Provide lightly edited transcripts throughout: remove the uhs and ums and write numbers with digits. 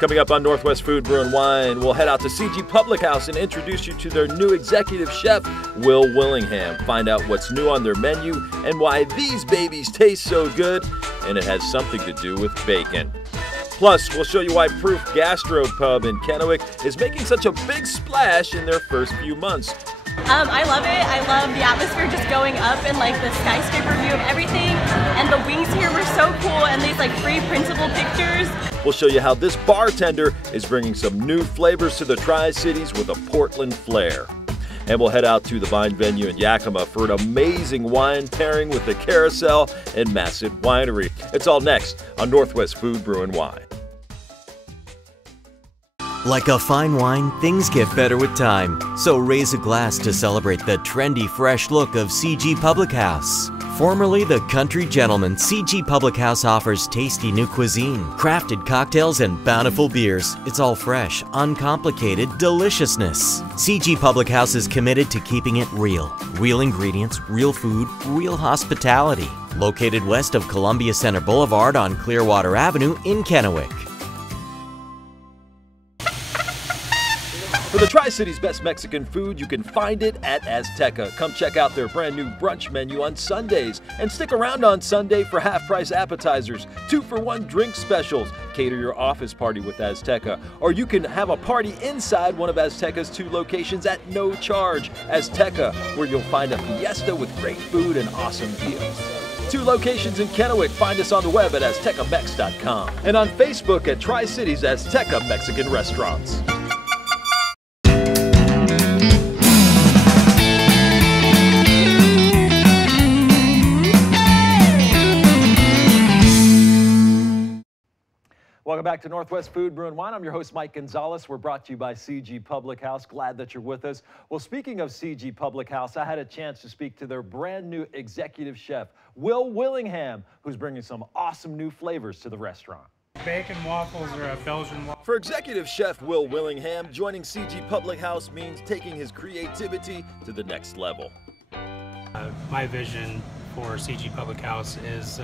Coming up on Northwest Food, Brew, and Wine, we'll head out to CG Public House and introduce you to their new executive chef, Will Willingham. Find out what's new on their menu and why these babies taste so good, and it has something to do with bacon. Plus, we'll show you why Proof Gastropub in Kennewick is making such a big splash in their first few months. I love it. I love the atmosphere just going up and like the skyscraper view of everything. And the wings here were so cool, and these like free printable pictures. We'll show you how this bartender is bringing some new flavors to the Tri-Cities with a Portland flair. And we'll head out to the Vine venue in Yakima for an amazing wine pairing with the Carousel and Masset Winery. It's all next on Northwest Food, Brew, and Wine. Like a fine wine, things get better with time. So raise a glass to celebrate the trendy, fresh look of CG Public House. Formerly the Country Gentleman, CG Public House offers tasty new cuisine, crafted cocktails, and bountiful beers. It's all fresh, uncomplicated deliciousness. CG Public House is committed to keeping it real. Real ingredients, real food, real hospitality. Located west of Columbia Center Boulevard on Clearwater Avenue in Kennewick. For the Tri-Cities' best Mexican food, you can find it at Azteca. Come check out their brand new brunch menu on Sundays. And stick around on Sunday for half-price appetizers, 2-for-1 drink specials. Cater your office party with Azteca. Or you can have a party inside one of Azteca's 2 locations at no charge. Azteca, where you'll find a fiesta with great food and awesome deals. 2 locations in Kennewick. Find us on the web at aztecamex.com. And on Facebook at Tri-Cities Azteca Mexican Restaurants. Welcome back to Northwest Food, Brew, and Wine. I'm your host, Mike Gonzalez. We're brought to you by CG Public House. Glad that you're with us. Well, speaking of CG Public House, I had a chance to speak to their brand new executive chef, Will Willingham, who's bringing some awesome new flavors to the restaurant. Bacon waffles are a Belgian waffle. For executive chef Will Willingham, joining CG Public House means taking his creativity to the next level. My vision for CG Public House is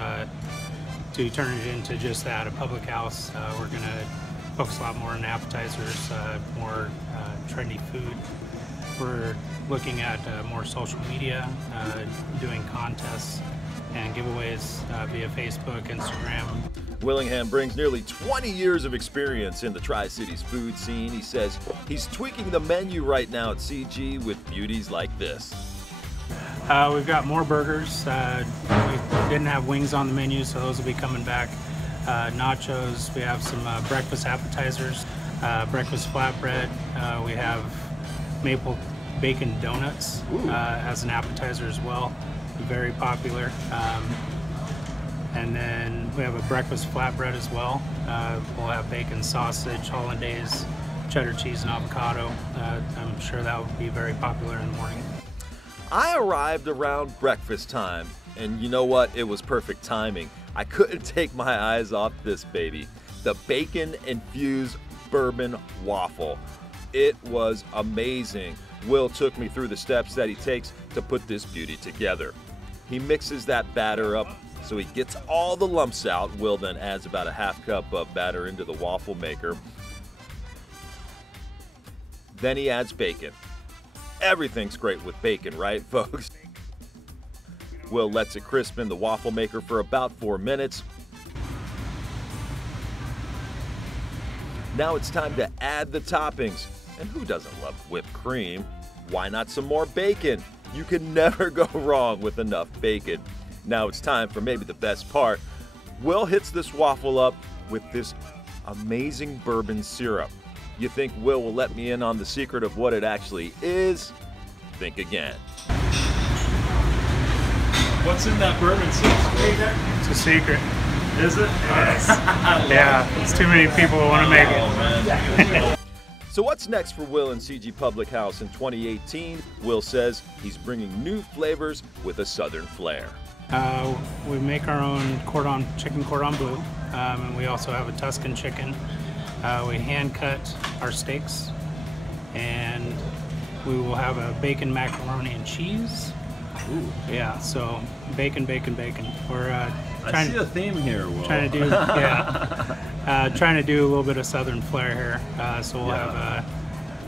to turn it into just that, a public house. We're going to focus a lot more on appetizers, more trendy food. We're looking at more social media, doing contests and giveaways via Facebook, Instagram. Willingham brings nearly 20 years of experience in the Tri-Cities food scene. He says he's tweaking the menu right now at CG with beauties like this. We've got more burgers. We didn't have wings on the menu, so those will be coming back. Nachos. We have some breakfast appetizers, breakfast flatbread. We have maple bacon donuts as an appetizer as well. Very popular. And then we have a breakfast flatbread as well. We'll have bacon, sausage, hollandaise, cheddar cheese, and avocado. I'm sure that will be very popular in the morning. I arrived around breakfast time, and you know what? It was perfect timing. I couldn't take my eyes off this baby. The bacon-infused bourbon waffle. It was amazing. Will took me through the steps that he takes to put this beauty together. He mixes that batter up so he gets all the lumps out. Will then adds about a half cup of batter into the waffle maker. Then he adds bacon. Everything's great with bacon, right, folks? Will lets it crisp in the waffle maker for about 4 minutes. Now it's time to add the toppings. And who doesn't love whipped cream? Why not some more bacon? You can never go wrong with enough bacon. Now it's time for maybe the best part. Will hits this waffle up with this amazing bourbon syrup. You think Will let me in on the secret of what it actually is? Think again. What's in that bourbon syrup? It's a secret. Is it? Yes. Yeah, it's too many people who want to make it. So what's next for Will and CG Public House in 2018? Will says he's bringing new flavors with a southern flair. We make our own chicken cordon bleu, and we also have a Tuscan chicken. We hand cut our steaks, and we will have a bacon macaroni and cheese. Ooh. Yeah, so bacon, bacon, bacon. We're I see a theme here, Will. trying to do, yeah. Trying to do a little bit of southern flair here. So we'll have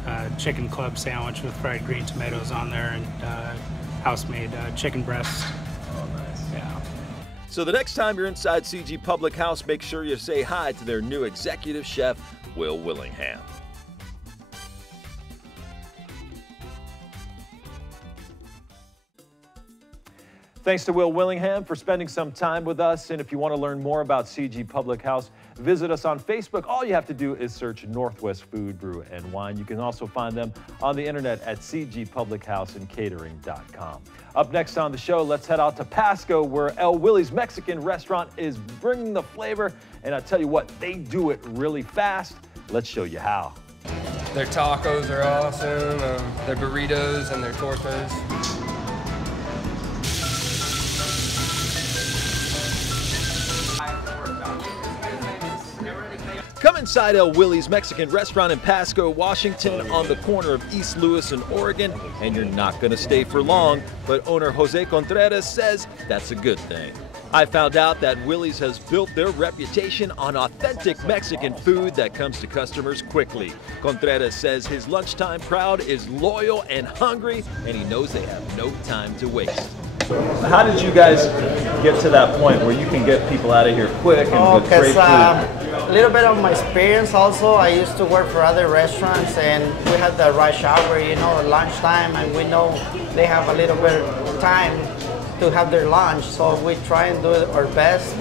a chicken club sandwich with fried green tomatoes on there and house-made chicken breast. Oh, nice. Yeah. So the next time you're inside CG Public House, make sure you say hi to their new executive chef, Will Willingham. Thanks to Will Willingham for spending some time with us. And if you want to learn more about CG Public House, visit us on Facebook. All you have to do is search Northwest Food, Brew, and Wine. You can also find them on the internet at cgpublichouseandcatering.com. Up next on the show, let's head out to Pasco, where El Willie's Mexican restaurant is bringing the flavor. And I tell you what, they do it really fast. Let's show you how. Their tacos are awesome, their burritos and their tortas. Come inside El Willie's Mexican restaurant in Pasco, Washington, on the corner of East Louis and Oregon, and you're not going to stay for long, but owner Jose Contreras says that's a good thing. I found out that Willie's has built their reputation on authentic Mexican food that comes to customers quickly. Contreras says his lunchtime crowd is loyal and hungry, and he knows they have no time to waste. How did you guys get to that point where you can get people out of here quick and with great food? A little bit of my experience also. I used to work for other restaurants, and we had the rush hour, you know, lunchtime, and we know they have a little bit of time to have their lunch, so we try and do our best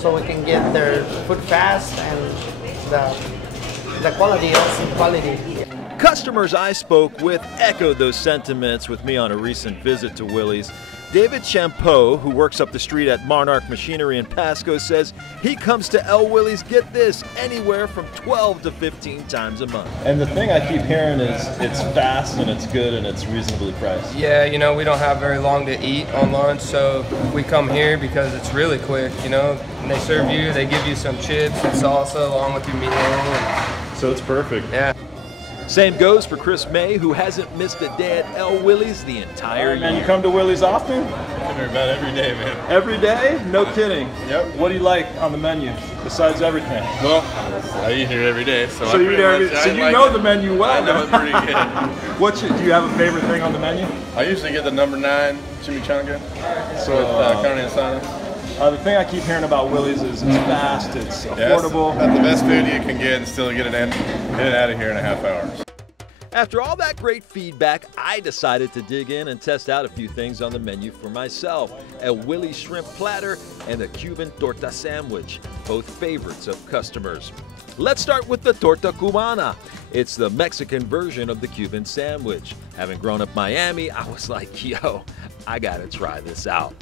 so we can get their food fast and the quality, also quality. Customers I spoke with echoed those sentiments with me on a recent visit to Willie's. David Champeau, who works up the street at Monarch Machinery in Pasco, says he comes to El Willie's, get this, anywhere from 12 to 15 times a month. And the thing I keep hearing is it's fast and it's good and it's reasonably priced. Yeah, you know, we don't have very long to eat on lunch, so we come here because it's really quick, you know. And they serve you, they give you some chips and salsa along with your meal. So it's perfect. Yeah. Same goes for Chris May, who hasn't missed a day at El Willie's the entire year. Man, you come to Willie's often? I'm here about every day, man. Every day? No kidding. Yep. What do you like on the menu besides everything? Well, I eat here every day, so So you know the menu well. I know it pretty good. Do you have a favorite thing on the menu? I usually get the number 9 chimichanga with carne asada. The thing I keep hearing about Willie's is it's fast, it's affordable. That's the best food you can get and still get it out of here in a half hour. After all that great feedback, I decided to dig in and test out a few things on the menu for myself. A Willie's shrimp platter and the Cuban torta sandwich, both favorites of customers. Let's start with the torta cubana. It's the Mexican version of the Cuban sandwich. Having grown up in Miami, I was like, yo, I gotta try this out.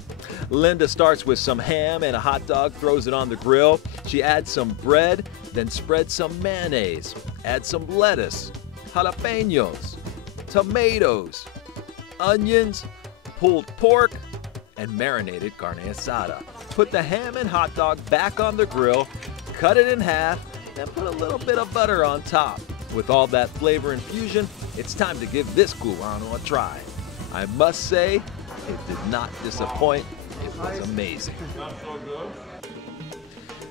Linda starts with some ham and a hot dog, throws it on the grill. She adds some bread, then spreads some mayonnaise. Add some lettuce, jalapenos, tomatoes, onions, pulled pork, and marinated carne asada. Put the ham and hot dog back on the grill, cut it in half, and put a little bit of butter on top. With all that flavor infusion, it's time to give this cubano a try. I must say, it did not disappoint. It was amazing.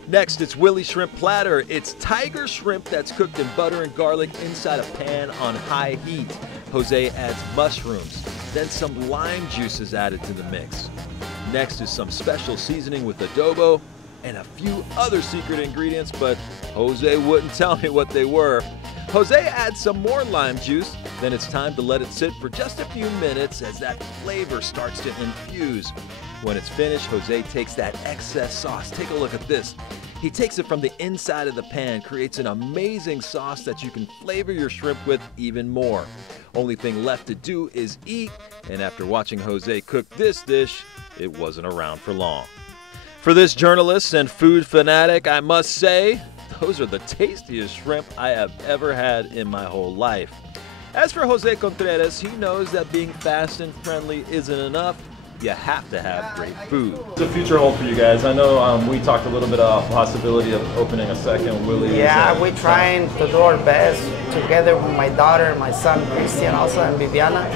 Next, it's Willie's shrimp platter. It's tiger shrimp that's cooked in butter and garlic inside a pan on high heat. Jose adds mushrooms, then some lime juice is added to the mix. Next is some special seasoning with adobo and a few other secret ingredients, but Jose wouldn't tell me what they were. Jose adds some more lime juice, then it's time to let it sit for just a few minutes as that flavor starts to infuse. When it's finished, Jose takes that excess sauce. Take a look at this. He takes it from the inside of the pan, creates an amazing sauce that you can flavor your shrimp with even more. Only thing left to do is eat, and after watching Jose cook this dish, it wasn't around for long. For this journalist and food fanatic, I must say, those are the tastiest shrimp I have ever had in my whole life. As for Jose Contreras, he knows that being fast and friendly isn't enough. You have to have great food. What's the future hold for you guys? I know we talked a little bit about the possibility of opening a second Willie's. Yeah, we're trying to do our best together with my daughter, my son Christian also, and Viviana.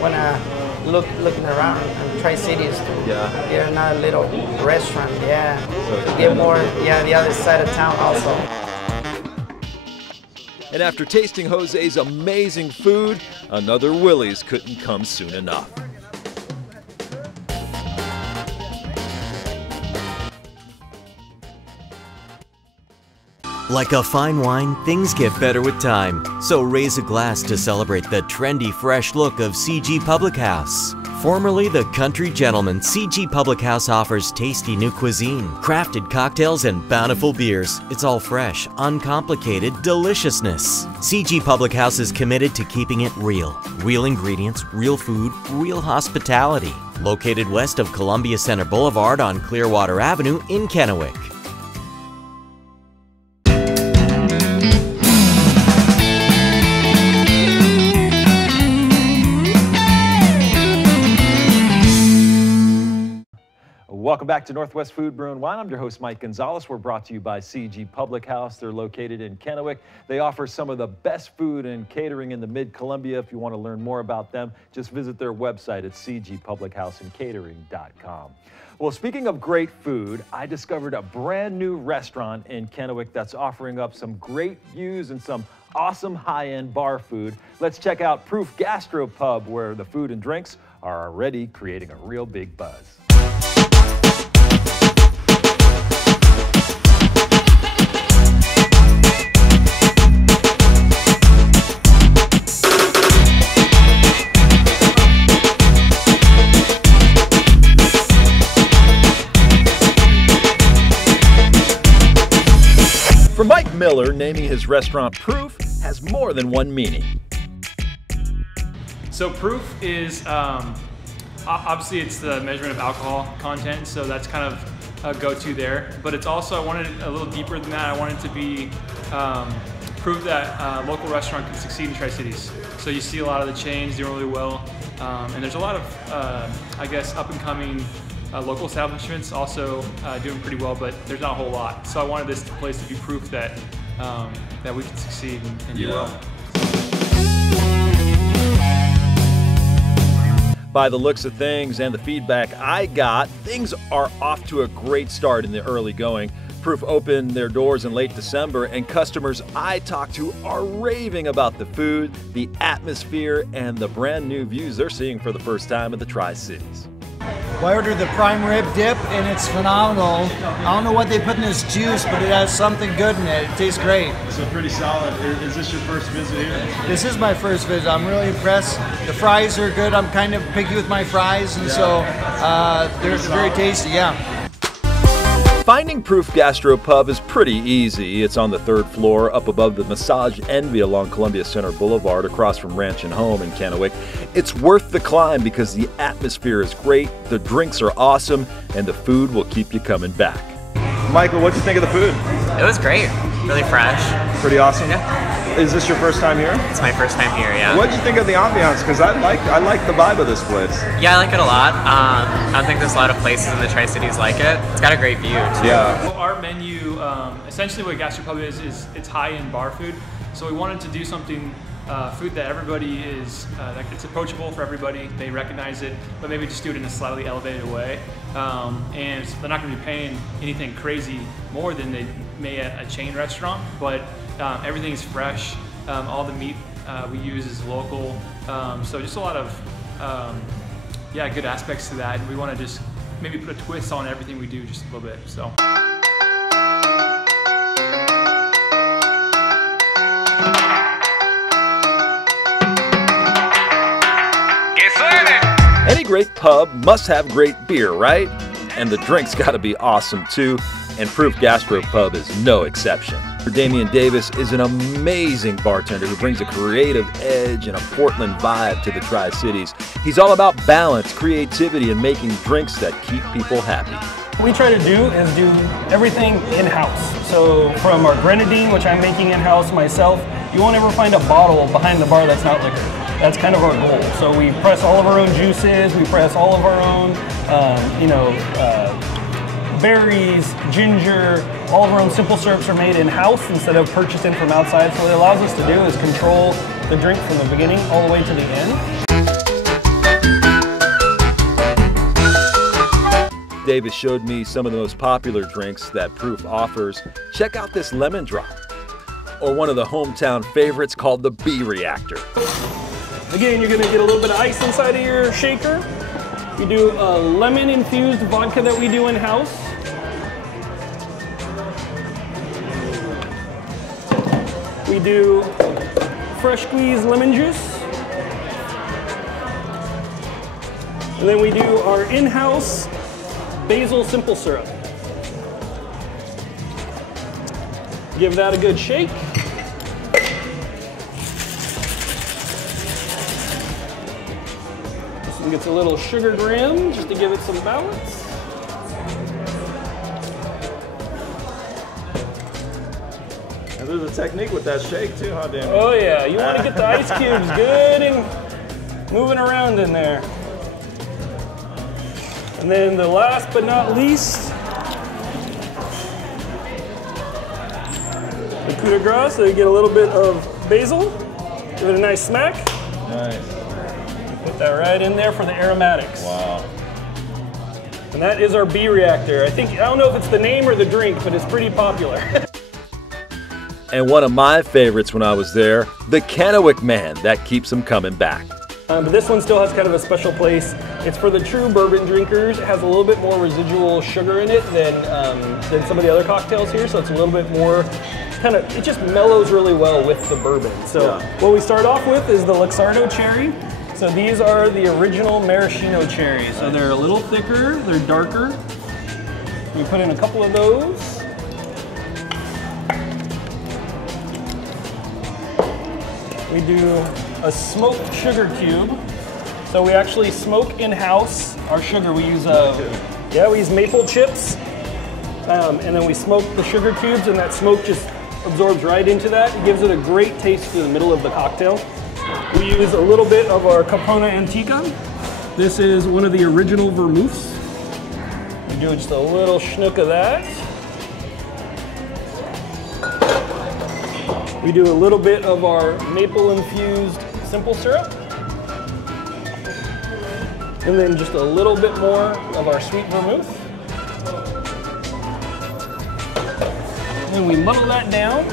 Wanna looking around and Tri-Cities to get another little restaurant, so to get more, the other side of town also. And after tasting Jose's amazing food, another Willie's couldn't come soon enough. Like a fine wine, things get better with time. So raise a glass to celebrate the trendy, fresh look of CG Public House. Formerly the Country Gentleman, CG Public House offers tasty new cuisine, crafted cocktails, and bountiful beers. It's all fresh, uncomplicated deliciousness. CG Public House is committed to keeping it real. Real ingredients, real food, real hospitality. Located west of Columbia Center Boulevard on Clearwater Avenue in Kennewick. Welcome back to Northwest Food, Brew, and Wine. I'm your host, Mike Gonzalez. We're brought to you by CG Public House. They're located in Kennewick. They offer some of the best food and catering in the Mid-Columbia. If you want to learn more about them, just visit their website at cgpublichouseandcatering.com. Well, speaking of great food, I discovered a brand new restaurant in Kennewick that's offering up some great views and some awesome high-end bar food. Let's check out Proof Gastropub, where the food and drinks are already creating a real big buzz. For Mike Miller, naming his restaurant Proof has more than one meaning. So Proof is, obviously it's the measurement of alcohol content, so that's kind of a go-to there. But it's also, I wanted it a little deeper than that. I wanted to be, prove that a local restaurant can succeed in Tri-Cities. So you see a lot of the chains doing really well. And there's a lot of, I guess, up-and-coming local establishments also doing pretty well, but there's not a whole lot. So I wanted this place to be proof that that we can succeed and do well. By the looks of things and the feedback I got, things are off to a great start in the early going. Proof opened their doors in late December, and customers I talked to are raving about the food, the atmosphere, and the brand new views they're seeing for the first time at the Tri-Cities. Well, I ordered the prime rib dip, and it's phenomenal. I don't know what they put in this juice, but it has something good in it. It tastes great. So pretty solid. Is this your first visit here? This is my first visit. I'm really impressed. The fries are good. I'm kind of picky with my fries, and so they're very tasty, yeah. Finding Proof Gastropub is pretty easy. It's on the 3rd floor up above the Massage Envy along Columbia Center Boulevard across from Ranch and Home in Kennewick. It's worth the climb because the atmosphere is great, the drinks are awesome, and the food will keep you coming back. Michael, what'd you think of the food? It was great. Really fresh. Pretty awesome? Yeah. Is this your first time here? It's my first time here, yeah. What'd you think of the ambiance? Because I like the vibe of this place. Yeah, I like it a lot. I don't think there's a lot of places in the Tri-Cities like it. It's got a great view, too. Yeah. So our menu, essentially what Gastropub is it's high-end bar food. So we wanted to do something, food that everybody is, that it's approachable for everybody. They recognize it, but maybe just do it in a slightly elevated way. And they're not going to be paying anything crazy more than they may at a chain restaurant, but everything is fresh. All the meat we use is local. So just a lot of yeah, good aspects to that. And we want to just maybe put a twist on everything we do just a little bit. So. Any great pub must have great beer, right? And the drinks gotta be awesome too, and Proof Gastropub is no exception. Damian Davis is an amazing bartender who brings a creative edge and a Portland vibe to the Tri-Cities. He's all about balance, creativity, and making drinks that keep people happy. What we try to do is do everything in-house. So from our grenadine, which I'm making in-house myself, you won't ever find a bottle behind the bar that's not liquor. That's kind of our goal. So we press all of our own juices, we press all of our own, berries, ginger, all of our own simple syrups are made in-house instead of purchased in from outside. So what it allows us to do is control the drink from the beginning all the way to the end. Davis showed me some of the most popular drinks that Proof offers. Check out this lemon drop. or one of the hometown favorites called the B reactor. Again, you're gonna get a little bit of ice inside of your shaker. We do a lemon-infused vodka that we do in-house. We do fresh squeezed lemon juice. And then we do our in-house basil simple syrup. Give that a good shake. This one gets a little sugar gram just to give it some balance. And there's a technique with that shake too, huh, Damien? Oh yeah, you want to get the ice cubes good and moving around in there. And then the last but not least, the coup de grace, so you get a little bit of basil, give it a nice smack. Nice. Put that right in there for the aromatics. Wow. And that is our B reactor. I don't know if it's the name or the drink, but it's pretty popular. And one of my favorites when I was there, the Kennewick Man, that keeps them coming back. But this one still has kind of a special place. It's for the true bourbon drinkers. It has a little bit more residual sugar in it than some of the other cocktails here, so it's a little bit more it just mellows really well with the bourbon. So what we start off with is the Luxardo cherry. So these are the original maraschino cherries. So they're a little thicker, they're darker. We put in a couple of those. We do a smoked sugar cube. So we actually smoke in-house our sugar. We use we use maple chips, and then we smoke the sugar cubes, and that smoke just absorbs right into that. It gives it a great taste through the middle of the cocktail. We use a little bit of our Capona Antica. This is one of the original vermouths. We do just a little schnook of that. We do a little bit of our maple-infused simple syrup. And then just a little bit more of our sweet vermouth. And then we muddle that down.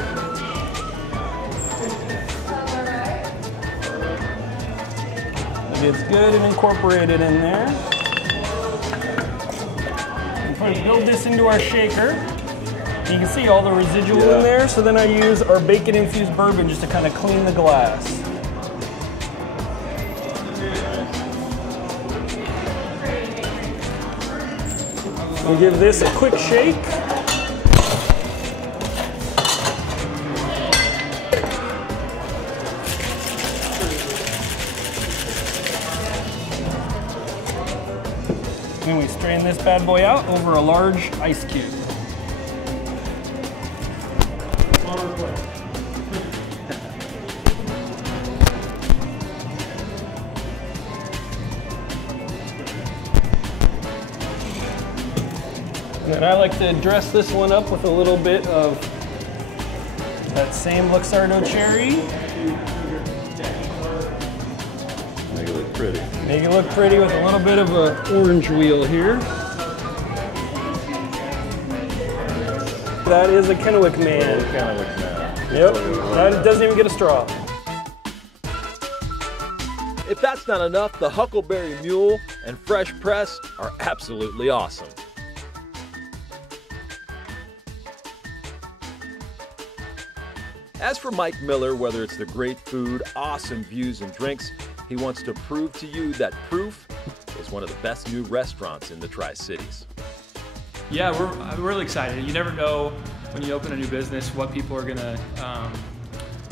It gets good and incorporated in there. And build this into our shaker. You can see all the residual in there, so then I use our bacon-infused bourbon just to kind of clean the glass. We'll give this a quick shake. And we strain this bad boy out over a large ice cube. And I like to dress this one up with a little bit of that same Luxardo cherry. Make it look pretty. Make it look pretty with a little bit of an orange wheel here. That is a Kennewick Man. Kennewick Man. Yep, that doesn't even get a straw. If that's not enough, the Huckleberry Mule and Fresh Press are absolutely awesome. As for Mike Miller, whether it's the great food, awesome views, and drinks, he wants to prove to you that Proof is one of the best new restaurants in the Tri-Cities. Yeah, we're really excited. You never know when you open a new business what people are gonna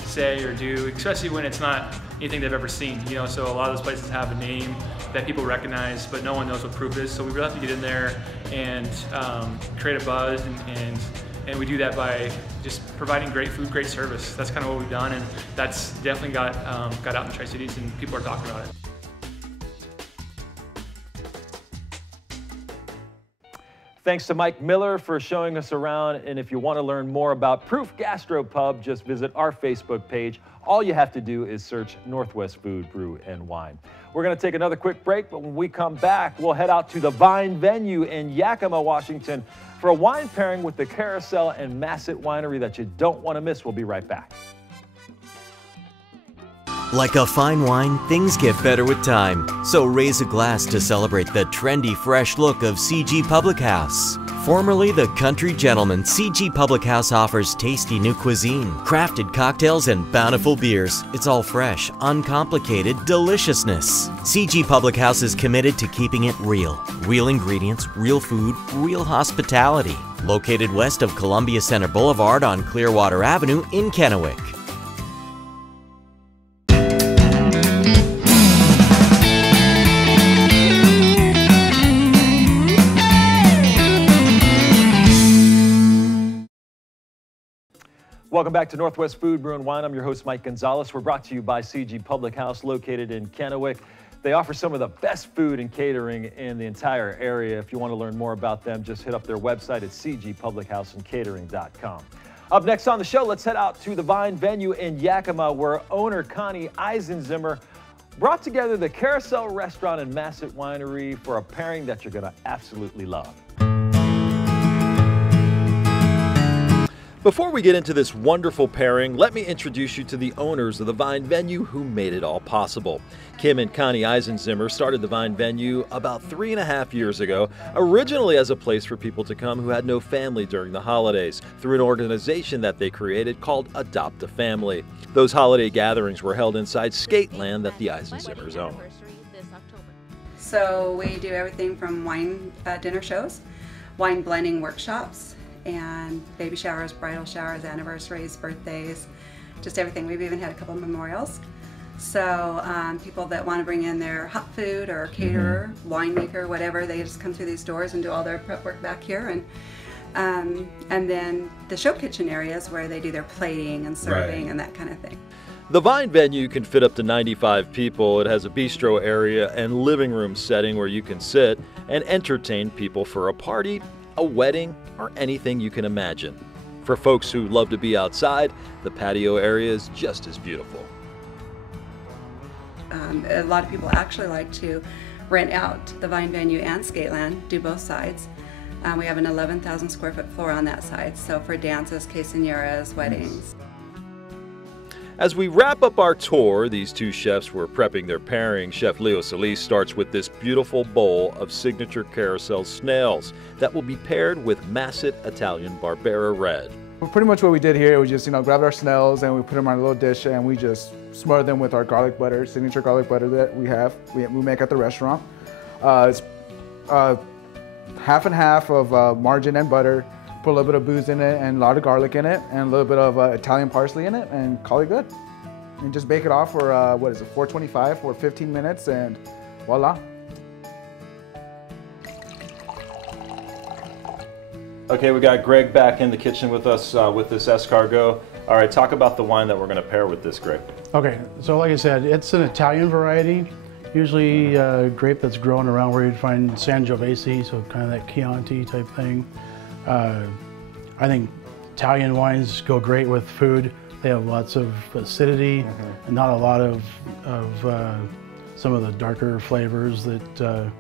say or do, especially when it's not anything they've ever seen. You know, so a lot of those places have a name that people recognize, but no one knows what Proof is. So we really have to get in there and create a buzz, and we do that by just providing great food, great service. That's kind of what we've done, and that's definitely got out in the Tri-Cities, and people are talking about it. Thanks to Mike Miller for showing us around. And if you want to learn more about Proof Gastropub, just visit our Facebook page. All you have to do is search Northwest Food, Brew, and Wine. We're going to take another quick break, but when we come back, we'll head out to the Vine venue in Yakima, Washington for a wine pairing with the Carousel and Masset Winery that you don't want to miss. We'll be right back. Like a fine wine, things get better with time. So raise a glass to celebrate the trendy, fresh look of CG Public House. Formerly the Country Gentleman, CG Public House offers tasty new cuisine, crafted cocktails, and bountiful beers. It's all fresh, uncomplicated deliciousness. CG Public House is committed to keeping it real. Real ingredients, real food, real hospitality. Located west of Columbia Center Boulevard on Clearwater Avenue in Kennewick. Welcome back to Northwest Food, Brew, and Wine. I'm your host, Mike Gonzalez. We're brought to you by CG Public House, located in Kennewick. They offer some of the best food and catering in the entire area. If you want to learn more about them, just hit up their website at cgpublichouseandcatering.com. Up next on the show, let's head out to the Vine venue in Yakima, where owner Connie Eisenzimmer brought together the Carousel Restaurant and Masset Winery for a pairing that you're going to absolutely love. Before we get into this wonderful pairing, let me introduce you to the owners of the Vine venue who made it all possible. Kim and Connie Eisenzimmer started the Vine venue about 3.5 years ago, originally as a place for people to come who had no family during the holidays, through an organization that they created called Adopt a Family. Those holiday gatherings were held inside Skateland that the Eisenzimmers own. So we do everything from wine dinner shows, wine blending workshops, and baby showers, bridal showers, anniversaries, birthdays, just everything. We've even had a couple of memorials. So people that want to bring in their hot food or caterer, winemaker, whatever, they just come through these doors and do all their prep work back here. And then the show kitchen areas where they do their plating and serving and that kind of thing. The Vine venue can fit up to 95 people. It has a bistro area and living room setting where you can sit and entertain people for a party, a wedding, or anything you can imagine. For folks who love to be outside, the patio area is just as beautiful. A lot of people actually like to rent out the Vine venue and Skateland, do both sides. We have an 11,000 square foot floor on that side, so for dances, quinceañeras, weddings. As we wrap up our tour, these two chefs were prepping their pairing. Chef Leo Solis starts with this beautiful bowl of signature Carousel snails that will be paired with Masset Italian Barbera Red. Well, pretty much what we did here was just, grabbed our snails and we put them on a little dish and we just smothered them with our garlic butter, signature garlic butter that we make at the restaurant. It's half and half of margarine and butter. Put a little bit of booze in it and a lot of garlic in it and a little bit of Italian parsley in it and call it good. And just bake it off for, 425 for 15 minutes and voila. Okay, we got Greg back in the kitchen with us with this escargot. All right, talk about the wine that we're going to pair with this, Greg. Okay, so like I said, it's an Italian variety. Usually grape that's grown around where you'd find Sangiovese, so kind of that Chianti type thing. I think Italian wines go great with food. They have lots of acidity and not a lot of some of the darker flavors that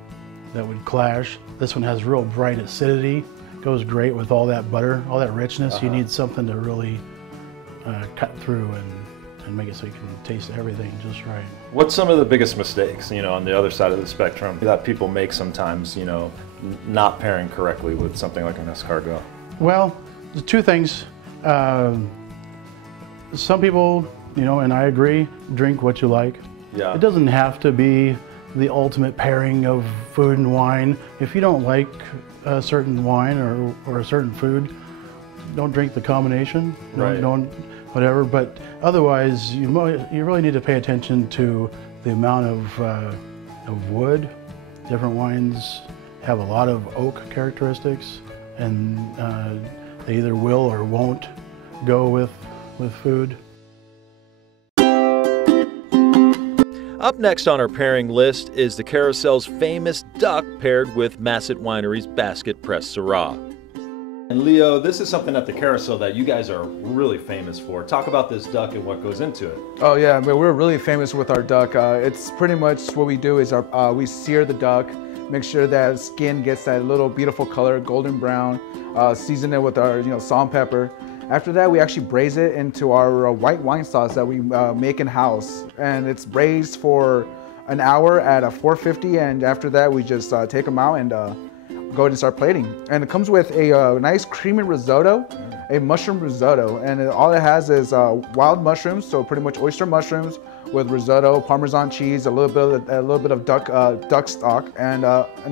would clash. This one has real bright acidity. Goes great with all that butter, all that richness. You need something to really cut through and make it so you can taste everything just right. What's some of the biggest mistakes, on the other side of the spectrum that people make sometimes, not pairing correctly with something like an escargot? Well, the two things. Some people, and I agree, drink what you like. Yeah. It doesn't have to be the ultimate pairing of food and wine. If you don't like a certain wine or a certain food, don't drink the combination. Don't whatever. But otherwise, you really need to pay attention to the amount of wood. Different wines have a lot of oak characteristics, and they either will or won't go with food. Up next on our pairing list is the Carousel's famous duck paired with Masset Winery's basket pressed Syrah. And Leo, this is something at the Carousel that you guys are really famous for. Talk about this duck and what goes into it. Oh yeah, I mean, we're really famous with our duck. It's pretty much what we do is we sear the duck, make sure that skin gets that little beautiful color, golden brown, season it with our salt and pepper. After that, we actually braise it into our white wine sauce that we make in-house. And it's braised for an hour at a 450, and after that, we just take them out and go ahead and start plating. And it comes with a nice creamy risotto, a mushroom risotto. And all it has is wild mushrooms, so pretty much oyster mushrooms with risotto, Parmesan cheese, a little bit of duck stock, and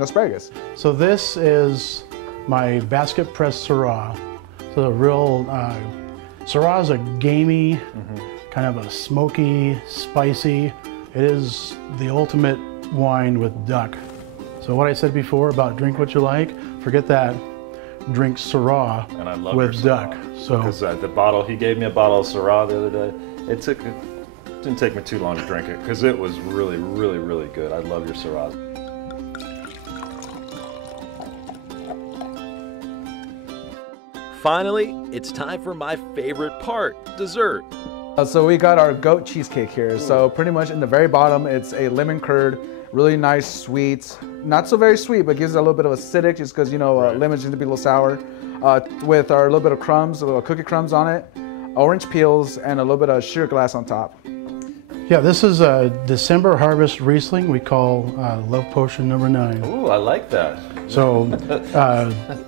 asparagus. So this is my basket pressed Syrah. So the real Syrah is a gamey, kind of a smoky, spicy. It is the ultimate wine with duck. So what I said before about drink what you like, forget that. Drink Syrah and I love with duck. So because the bottle, he gave me a bottle of Syrah the other day. It didn't take me too long to drink it because it was really, really, really good. I love your Syrah. Finally, it's time for my favorite part, dessert. So we got our goat cheesecake here. So pretty much in the very bottom, it's a lemon curd, really nice, sweet, not so very sweet, but gives it a little bit of acidic just because, lemons tend to be a little sour. With our little bit of crumbs, a little cookie crumbs on it, orange peels, and a little bit of sugar glass on top. yeah, this is a December harvest Riesling we call Love Potion number 9. Ooh, I like that. So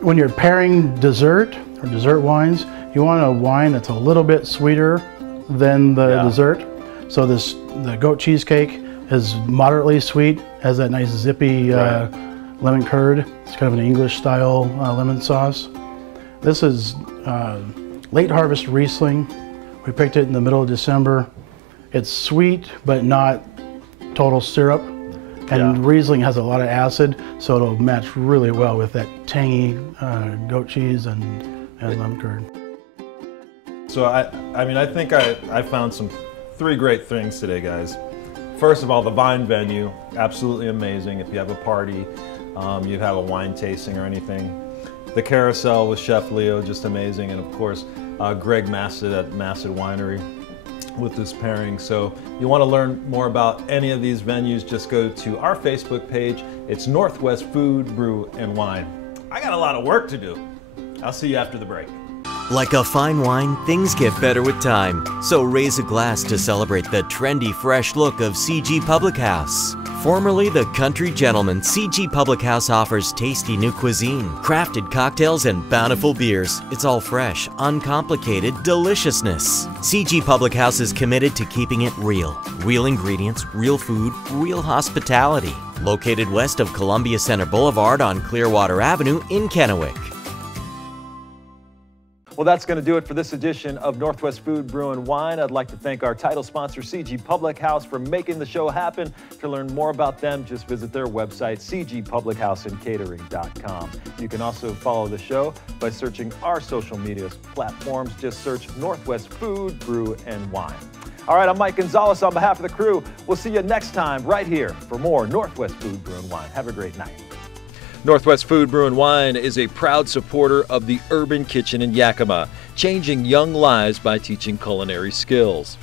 when you're pairing dessert or dessert wines, you want a wine that's a little bit sweeter than the dessert. So the goat cheesecake is moderately sweet, has that nice zippy lemon curd. It's kind of an English style lemon sauce. This is late harvest Riesling. We picked it in the middle of December. It's sweet, but not total syrup. And Riesling has a lot of acid, so it'll match really well with that tangy goat cheese and lemon curd. So I think I found three great things today, guys. First of all, the Vine venue, absolutely amazing. If you have a party, you have a wine tasting or anything. The Carousel with Chef Leo, just amazing. And of course, Greg Masset at Masset Winery with this pairing. So you want to learn more about any of these venues, just go to our Facebook page. It's Northwest Food, Brew, and Wine. I got a lot of work to do. I'll see you after the break. Like a fine wine, things get better with time. So raise a glass to celebrate the trendy, fresh look of CG Public House. Formerly the Country Gentleman, CG Public House offers tasty new cuisine, crafted cocktails, and bountiful beers. It's all fresh, uncomplicated deliciousness. CG Public House is committed to keeping it real. Real ingredients, real food, real hospitality. Located west of Columbia Center Boulevard on Clearwater Avenue in Kennewick. Well, that's going to do it for this edition of Northwest Food, Brew, and Wine. I'd like to thank our title sponsor, CG Public House, for making the show happen. To learn more about them, just visit their website, cgpublichouseandcatering.com. You can also follow the show by searching our social media platforms. Just search Northwest Food, Brew, and Wine. All right, I'm Mike Gonzalez on behalf of the crew. We'll see you next time right here for more Northwest Food, Brew, and Wine. Have a great night. Northwest Food, Brew, and Wine is a proud supporter of the Urban Kitchen in Yakima, changing young lives by teaching culinary skills.